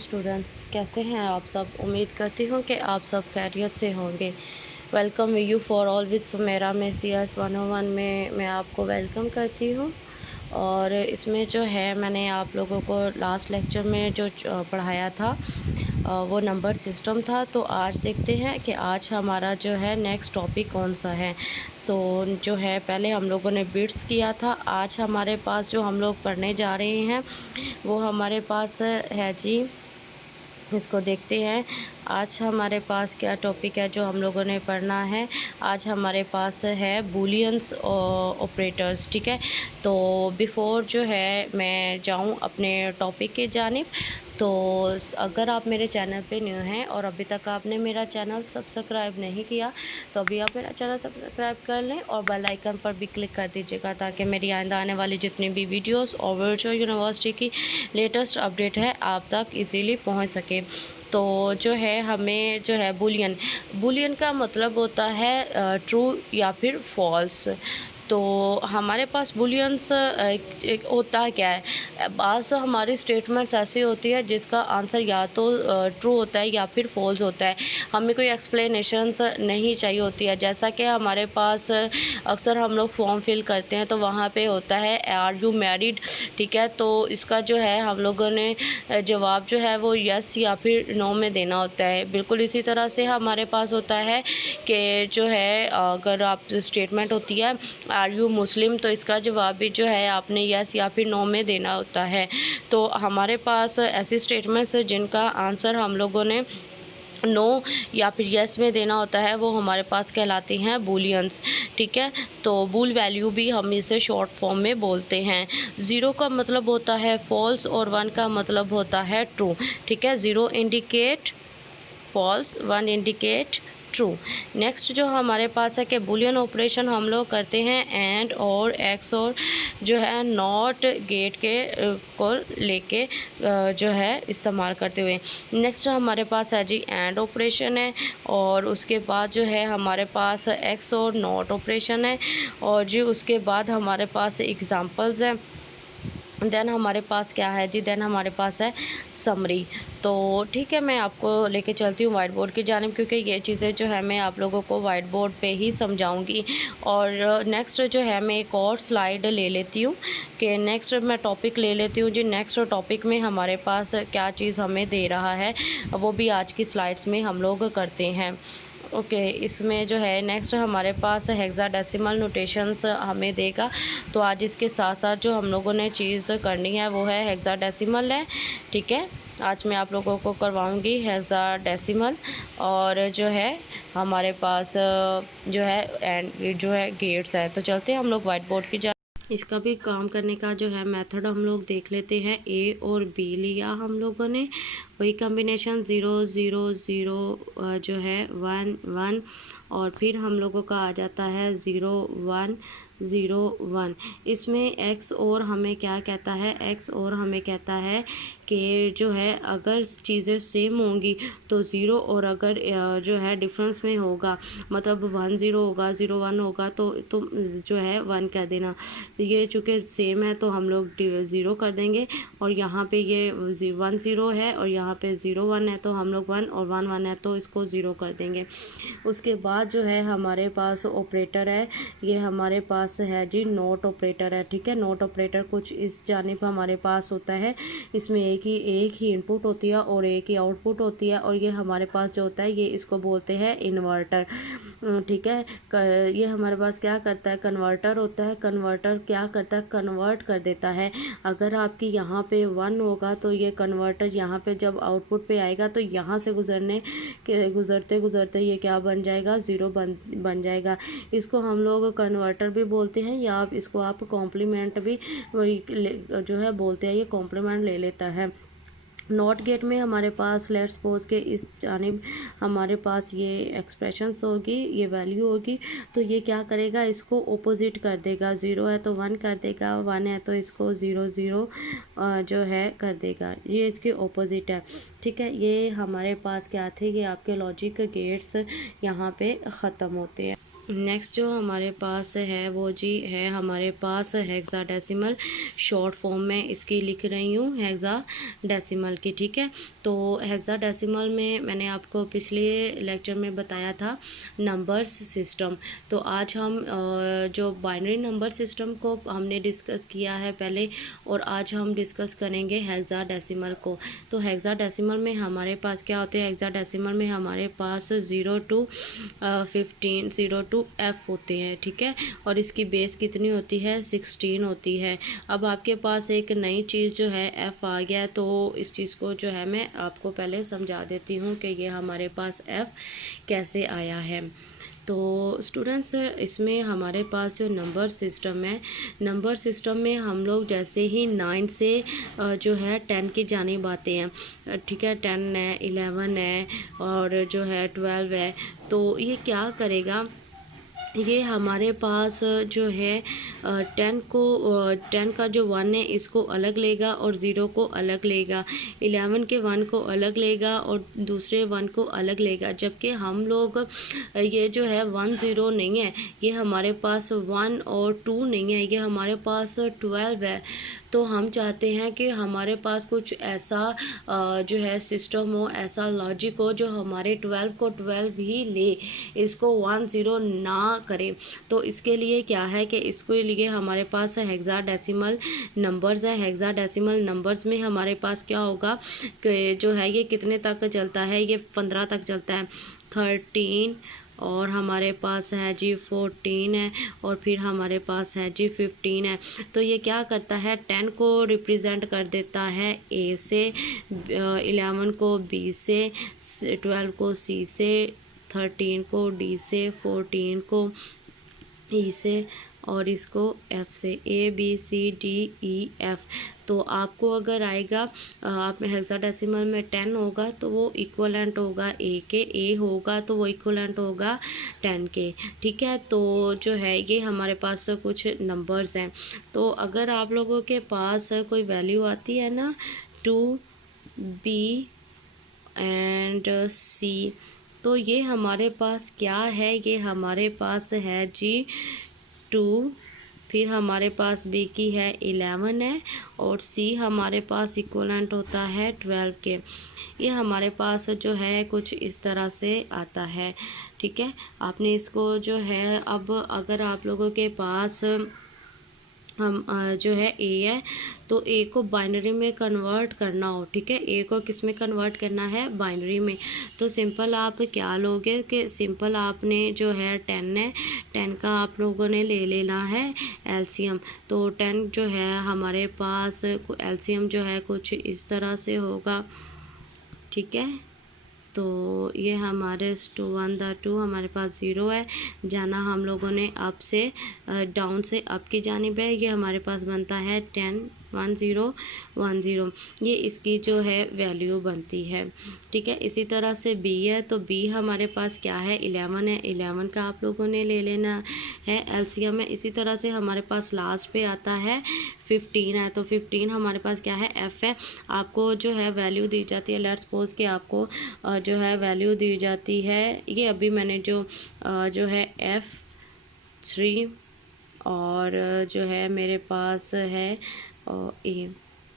Students, कैसे हैं आप सब। उम्मीद करती हूँ कि आप सब खैरियत से होंगे। Welcome you for all with Sumera में CS 101 में मैं आपको वेलकम करती हूँ। और इसमें जो है मैंने आप लोगों को लास्ट लेक्चर में जो पढ़ाया था वो नंबर सिस्टम था। तो आज देखते हैं कि आज हमारा जो है नेक्स्ट टॉपिक कौन सा है। तो जो है पहले हम लोगों ने बिट्स किया था। आज हमारे पास जो हम लोग पढ़ने जा रहे हैं वो हमारे पास है जी, इसको देखते हैं। आज हमारे पास क्या टॉपिक है जो हम लोगों ने पढ़ना है। आज हमारे पास है बूलियंस ऑपरेटर्स। ठीक है, तो बिफोर जो है मैं जाऊं अपने टॉपिक के जानिब, तो अगर आप मेरे चैनल पे न्यू हैं और अभी तक आपने मेरा चैनल सब्सक्राइब नहीं किया तो अभी आप मेरा चैनल सब्सक्राइब कर लें और बेल आइकन पर भी क्लिक कर दीजिएगा ताकि मेरी आइंदा आने वाली जितनी भी वीडियोस और वर्चुअल यूनिवर्सिटी की लेटेस्ट अपडेट है आप तक इजीली पहुंच सके। तो जो है हमें जो है बुलियन का मतलब होता है ट्रू या फिर फॉल्स। तो हमारे पास बुलियंस एक होता क्या है, बाज़ हमारी स्टेटमेंट्स ऐसी होती है जिसका आंसर या तो ट्रू होता है या फिर फॉल्स होता है। हमें कोई एक्सप्लेनेशंस नहीं चाहिए होती है। जैसा कि हमारे पास अक्सर हम लोग फॉर्म फिल करते हैं तो वहाँ पे होता है आर यू मैरिड। ठीक है, तो इसका जो है हम लोगों ने जवाब जो है वो यस या फिर नो में देना होता है। बिल्कुल इसी तरह से हमारे पास होता है कि जो है अगर आप स्टेटमेंट होती है आर यू मुस्लिम, तो इसका जवाब भी जो है आपने यस या फिर नो में देना होता है। तो हमारे पास ऐसी स्टेटमेंट्स जिनका आंसर हम लोगों ने नो या फिर यस में देना होता है वो हमारे पास कहलाती हैं बूलियंस। ठीक है, तो बूल वैल्यू भी हम इसे शॉर्ट फॉर्म में बोलते हैं। ज़ीरो का मतलब होता है फॉल्स और 1 का मतलब होता है ट्रू। ठीक है, zero indicate false, 1 indicate true. Next जो हमारे पास है कि बुलियन ऑपरेशन हम लोग करते हैं एंड और एक्स और जो है नॉट गेट के को लेके जो है इस्तेमाल करते हुए। नेक्स्ट हमारे पास है जी एंड ऑपरेशन है और उसके बाद जो है हमारे पास एक्स और नॉट ऑपरेशन है और जी उसके बाद हमारे पास एग्जांपल्स है। देन हमारे पास क्या है जी, देन हमारे पास है समरी। तो ठीक है, मैं आपको लेके चलती हूँ वाइट बोर्ड की जानिब क्योंकि ये चीज़ें जो है मैं आप लोगों को वाइट बोर्ड पे ही समझाऊंगी। और नेक्स्ट जो है मैं एक और स्लाइड ले लेती हूँ कि नेक्स्ट मैं टॉपिक ले लेती हूँ जी। नेक्स्ट टॉपिक में हमारे पास क्या चीज़ हमें दे रहा है वो भी आज की स्लाइड्स में हम लोग करते हैं। ओके, इसमें जो है नेक्स्ट हमारे पास हेक्साडेसिमल नोटेशंस हमें देगा। तो आज इसके साथ साथ जो हम लोगों ने चीज़ करनी है वो है हेक्साडेसिमल है। ठीक है, आज मैं आप लोगों को करवाऊंगी हेक्साडेसिमल और जो है हमारे पास जो है एंड जो है गेट्स है। तो चलते हैं हम लोग वाइट बोर्ड की। इसका भी काम करने का जो है मेथड हम लोग देख लेते हैं। ए और बी लिया हम लोगों ने, वही कॉम्बिनेशन 0 0 0 जो है 1 1 और फिर हम लोगों का आ जाता है 0 1 0 1। इसमें एक्स और हमें क्या कहता है, एक्स और हमें कहता है कि जो है अगर चीज़ें सेम होंगी तो ज़ीरो, और अगर जो है डिफरेंस में होगा मतलब 1 0 होगा 0 1 होगा तो तुम जो है 1 कर देना। ये चूँकि सेम है तो हम लोग 0 कर देंगे और यहाँ पे ये 1 0 है और यहाँ पे 0 1 है तो हम लोग 1 और 1 1 है तो इसको 0 कर देंगे। उसके बाद जो है हमारे पास ऑपरेटर है, ये हमारे पास है जी नोट ऑपरेटर है। ठीक है, नोट ऑपरेटर कुछ इस जानिब हमारे पास होता है। इसमें एक ही इनपुट होती है और एक ही आउटपुट होती है और ये हमारे पास जो होता है ये इसको बोलते हैं इन्वर्टर। ठीक है, ये हमारे पास क्या करता है, कन्वर्टर होता है। कन्वर्टर क्या करता है, कन्वर्ट कर देता है। अगर आपकी यहाँ पे 1 होगा तो ये कन्वर्टर यहाँ पे जब आउटपुट पे आएगा तो यहाँ से गुजरते गुजरते ये क्या बन जाएगा, 0 बन जाएगा। इसको हम लोग कन्वर्टर भी बोलते हैं या इसको आप कॉम्प्लीमेंट भी जो है बोलते हैं, ये कॉम्प्लीमेंट ले लेता है। नॉट गेट में हमारे पास लेट्स सपोज के इस जानिब हमारे पास ये एक्सप्रेशंस होगी, ये वैल्यू होगी, तो ये क्या करेगा, इसको ऑपोजिट कर देगा। 0 है तो 1 कर देगा, 1 है तो इसको 0 0 जो है कर देगा। ये इसके ऑपोजिट है। ठीक है, ये हमारे पास क्या थे, ये आपके लॉजिक गेट्स यहाँ पे ख़त्म होते हैं। नेक्स्ट जो हमारे पास है वो जी है हमारे पास हेक्साडेसिमल, शॉर्ट फॉर्म में इसकी लिख रही हूँ हेक्साडेसिमल की। ठीक है, तो हेक्साडेसिमल में मैंने आपको पिछले लेक्चर में बताया था नंबर्स सिस्टम। तो आज हम जो बाइनरी नंबर सिस्टम को हमने डिस्कस किया है पहले, और आज हम डिस्कस करेंगे हेक्साडेसिमल को। तो हेक्साडेसिमल में हमारे पास क्या होते हैं, हेक्साडेसिमल में हमारे पास 0 to 15, 0 to F होते हैं। ठीक है, और इसकी बेस कितनी होती है, 16 होती है। अब आपके पास एक नई चीज़ जो है F आ गया है, तो इस चीज़ को जो है मैं आपको पहले समझा देती हूँ कि ये हमारे पास F कैसे आया है। तो स्टूडेंट्स, इसमें हमारे पास जो नंबर सिस्टम है, नंबर सिस्टम में हम लोग जैसे ही 9 से जो है 10 की जानिब आते हैं। ठीक है, 10 है, 11 है और जो है 12 है। तो ये क्या करेगा, ये हमारे पास जो है 10 का जो 1 है इसको अलग लेगा और 0 को अलग लेगा, 11 के 1 को अलग लेगा और दूसरे 1 को अलग लेगा। जबकि हम लोग ये जो है 1 0 नहीं है, ये हमारे पास 1 और 2 नहीं है, ये हमारे पास 12 है। तो हम चाहते हैं कि हमारे पास कुछ ऐसा जो है सिस्टम हो, ऐसा लॉजिक हो जो हमारे 12 को 12 ही ले, इसको 1 0 ना करे। तो इसके लिए क्या है कि इसके लिए हमारे पास हेक्साडेसिमल नंबर्स है। हेक्साडेसिमल नंबर्स में हमारे पास क्या होगा कि जो है ये कितने तक चलता है, ये 15 तक चलता है, 13 और हमारे पास है जी 14 है और फिर हमारे पास है जी 15 है। तो ये क्या करता है, 10 को रिप्रेजेंट कर देता है ए से, 11 को बी से, 12 को सी से, 13 को डी से, 14 को ई से और इसको एफ से, A B C D E F. तो आपको अगर आएगा आप में हेक्साडेसिमल में 10 होगा तो वो इक्वलेंट होगा ए के, ए होगा तो वो इक्वलेंट होगा 10 के। ठीक है, तो जो है ये हमारे पास कुछ नंबर्स हैं। तो अगर आप लोगों के पास कोई वैल्यू आती है ना 2 बी एंड सी, तो ये हमारे पास क्या है, ये हमारे पास है जी 2, फिर हमारे पास बी की है 11 है और सी हमारे पास इक्वलेंट होता है 12 के। ये हमारे पास जो है कुछ इस तरह से आता है। ठीक है, आपने इसको जो है, अब अगर आप लोगों के पास हम जो है ए है तो ए को बाइनरी में कन्वर्ट करना हो, ठीक है, ए को किस में कन्वर्ट करना है, बाइनरी में। तो सिंपल आप क्या लोगे कि सिंपल आपने जो है 10 है, 10 का आप लोगों ने ले लेना है एलसीएम। तो 10 जो है हमारे पास एलसीएम जो है कुछ इस तरह से होगा। ठीक है, तो ये हमारे 2 1 द 2 हमारे पास 0 है, जाना हम लोगों ने अप से डाउन से अप की जानिब है। ये हमारे पास बनता है 10 1 0 1 0, ये इसकी जो है वैल्यू बनती है। ठीक है, इसी तरह से बी है, तो बी हमारे पास क्या है, 11 है, 11 का आप लोगों ने ले लेना है एलसीएम में। इसी तरह से हमारे पास लास्ट पे आता है 15 है, तो 15 हमारे पास क्या है, एफ है। आपको जो है वैल्यू दी जाती है, लेट्स सपोज कि आपको जो है वैल्यू दी जाती है, ये अभी मैंने जो है F3 और जो है मेरे पास है ए,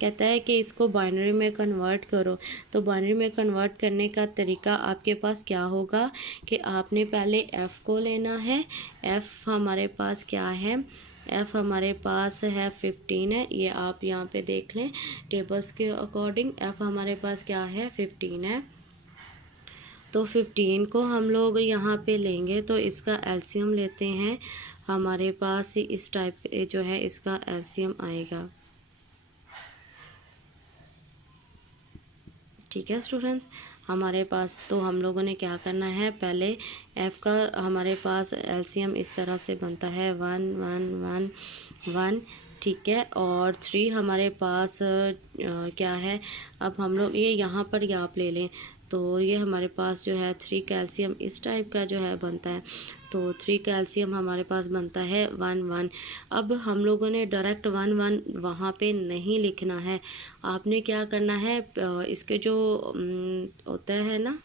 कहता है कि इसको बाइनरी में कन्वर्ट करो। तो बाइनरी में कन्वर्ट करने का तरीका आपके पास क्या होगा कि आपने पहले F को लेना है। F हमारे पास क्या है, F हमारे पास है 15 है, ये आप यहाँ पे देख लें टेबल्स के अकॉर्डिंग। F हमारे पास क्या है, 15 है। तो 15 को हम लोग यहाँ पे लेंगे तो इसका एलसीएम लेते हैं, हमारे पास ही इस टाइप जो है इसका एलसीएम आएगा। ठीक है स्टूडेंट्स, हमारे पास तो हम लोगों ने क्या करना है, पहले F का हमारे पास एलसीएम इस तरह से बनता है 1 1 1 1। ठीक है, और 3 हमारे पास क्या है, अब हम लोग ये यहाँ पर ये आप ले लें, तो ये हमारे पास जो है 3 कैल्शियम इस टाइप का जो है बनता है। तो 3 कैल्शियम हमारे पास बनता है 1 1। अब हम लोगों ने डायरेक्ट 1 1 वहाँ पे नहीं लिखना है, आपने क्या करना है, इसके जो होता है ना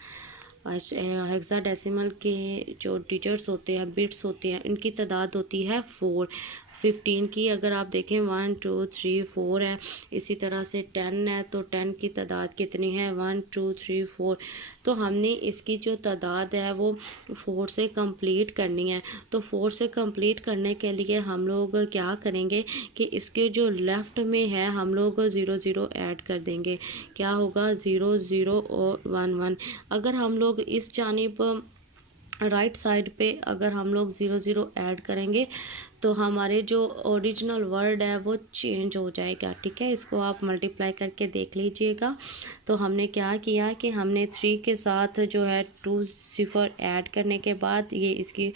हेक्साडेसिमल के जो डिजिट्स होते हैं, बिट्स होते हैं, इनकी तादाद होती है 4। 15 की अगर आप देखें 1 2 3 4 है। इसी तरह से 10 है तो 10 की तादाद कितनी है, 1 2 3 4। तो हमने इसकी जो तादाद है वो 4 से कंप्लीट करनी है। तो 4 से कंप्लीट करने के लिए हम लोग क्या करेंगे कि इसके जो लेफ़्ट में है हम लोग 0 0 ऐड कर देंगे। क्या होगा, 0 0 और 1 1। अगर हम लोग इस जानिब राइट साइड पे अगर हम लोग 0 0 ऐड करेंगे तो हमारे जो ओरिजिनल वर्ड है वो चेंज हो जाएगा। ठीक है, इसको आप मल्टीप्लाई करके देख लीजिएगा। तो हमने क्या किया कि हमने 3 के साथ जो है 2 सिफर ऐड करने के बाद ये इसकी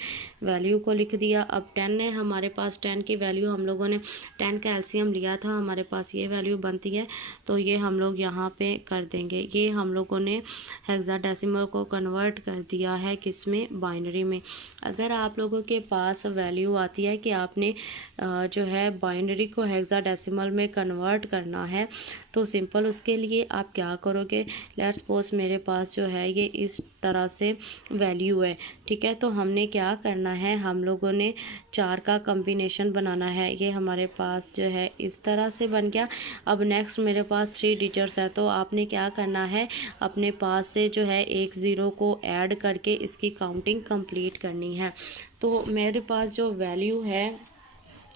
वैल्यू को लिख दिया। अब 10 है हमारे पास, 10 की वैल्यू हम लोगों ने 10 का एलसीएम लिया था, हमारे पास ये वैल्यू बनती है। तो ये हम लोग यहाँ पे कर देंगे। ये हम लोगों ने हेक्साडेसिमल को कन्वर्ट कर दिया है किस में, बाइनरी में। अगर आप लोगों के पास वैल्यू आती है कि आपने जो है बाइनरी को हेक्साडेसिमल में कन्वर्ट करना है तो सिंपल उसके लिए आप क्या करोगे, लेट्स सपोज मेरे पास जो है ये इस तरह से वैल्यू है। ठीक है, तो हमने क्या करना है, हम लोगों ने 4 का कम्बिनेशन बनाना है। ये हमारे पास जो है इस तरह से बन गया। अब नेक्स्ट मेरे पास 3 डिजिट्स हैं तो आपने क्या करना है, अपने पास से जो है एक ज़ीरो को ऐड करके इसकी काउंटिंग कंप्लीट करनी है। तो मेरे पास जो वैल्यू है,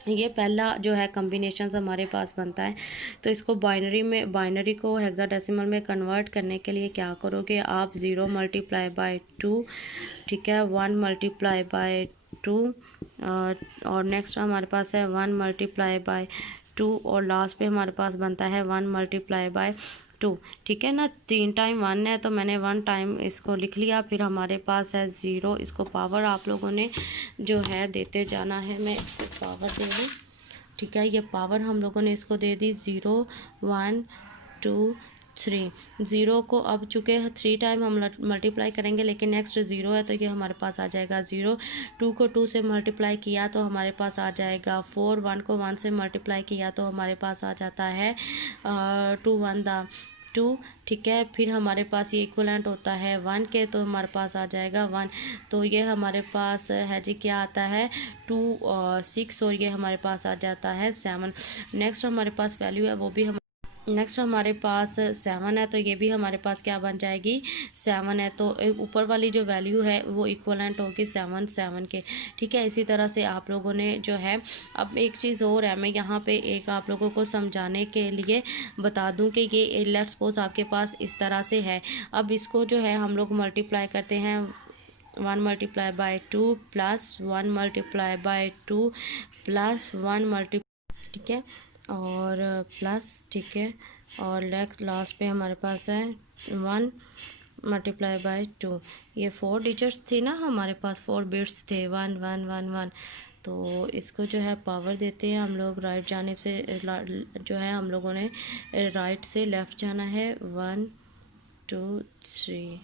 ये पहला जो है कम्बिनेशन हमारे पास बनता है। तो इसको बाइनरी को हेक्साडेसिमल में कन्वर्ट करने के लिए क्या करोगे आप, 0 मल्टीप्लाई बाय 2, ठीक है, 1 मल्टीप्लाई बाय 2 और नेक्स्ट हमारे पास है 1 मल्टीप्लाई बाय 2 और लास्ट पे हमारे पास बनता है 1 मल्टीप्लाई बाय 2। ठीक है ना, 3 टाइम 1 है तो मैंने 1 टाइम इसको लिख लिया। फिर हमारे पास है 0, इसको पावर आप लोगों ने जो है देते जाना है। मैं इसको पावर दे दूँ, ठीक है, ये पावर हम लोगों ने इसको दे दी 0 1 2 3। 0 को अब चूँकि 3 टाइम हम मल्टीप्लाई करेंगे लेकिन नेक्स्ट 0 है तो ये हमारे पास आ जाएगा 0। 2 को 2 से मल्टीप्लाई किया तो हमारे पास आ जाएगा 4। 1 को 1 से मल्टीप्लाई किया तो हमारे पास आ जाता है 2 1 दा 2। ठीक है, फिर हमारे पास ये इक्वलेंट होता है 1 के तो हमारे पास आ जाएगा 1। तो ये हमारे पास है जी क्या आता है 2 6 और ये हमारे पास आ जाता है 7। नेक्स्ट हमारे पास वैल्यू है वो भी हम नेक्स्ट हमारे पास 7 है तो ये भी हमारे पास क्या बन जाएगी 7 है। तो ऊपर वाली जो वैल्यू है वो इक्वलेंट होगी 7 7 के। ठीक है, इसी तरह से आप लोगों ने जो है, अब एक चीज़ और है, मैं यहाँ पे एक आप लोगों को समझाने के लिए बता दूं कि ये लेट्स सपोज आपके पास इस तरह से है। अब इसको जो है हम लोग मल्टीप्लाई करते हैं 1 multiply by 2 plus 1 multiply by 2 plus 1 multiply, ठीक है, और प्लस, ठीक है, और लास्ट पे हमारे पास है 1 मल्टीप्लाई बाय 2। ये 4 डिजिट्स थी ना हमारे पास, 4 बिट्स थे, 1 1 1 1। तो इसको जो है पावर देते हैं हम लोग राइट जानिब से, जो है हम लोगों ने राइट से लेफ़्ट जाना है 1 2 3।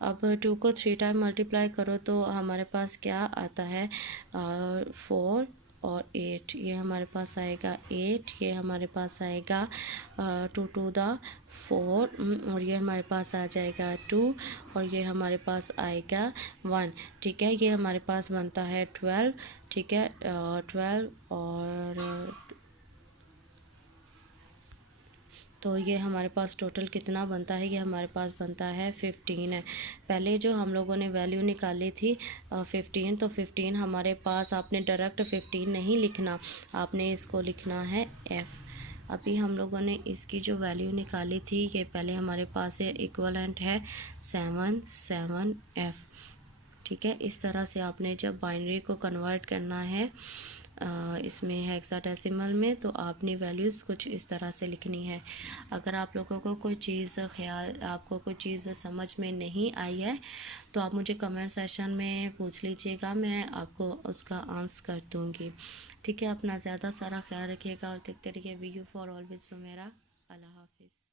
अब 2 को 3 टाइम मल्टीप्लाई करो तो हमारे पास क्या आता है 4 और 8। ये हमारे पास आएगा 8, ये हमारे पास आएगा 2 2 दा 4 और ये हमारे पास आ जाएगा 2 और ये हमारे पास आएगा 1। ठीक है, ये हमारे पास बनता है 12। ठीक है, 12 और तो ये हमारे पास टोटल कितना बनता है, ये हमारे पास बनता है 15 है। पहले जो हम लोगों ने वैल्यू निकाली थी 15, तो 15 हमारे पास, आपने डायरेक्ट 15 नहीं लिखना, आपने इसको लिखना है f। अभी हम लोगों ने इसकी जो वैल्यू निकाली थी ये पहले हमारे पास है इक्वलेंट है 7 7 f। ठीक है, इस तरह से आपने जब बाइनरी को कन्वर्ट करना है इसमें हेक्साडेसिमल में तो आपने वैल्यूज़ कुछ इस तरह से लिखनी है। अगर आप लोगों को कोई चीज़ आपको कोई चीज़ समझ में नहीं आई है तो आप मुझे कमेंट सेशन में पूछ लीजिएगा, मैं आपको उसका आंसर कर दूँगी। ठीक है, अपना ज़्यादा सारा ख्याल रखिएगा और देखते रहिए we you for always Sumera. अल्लाह हाफिज़।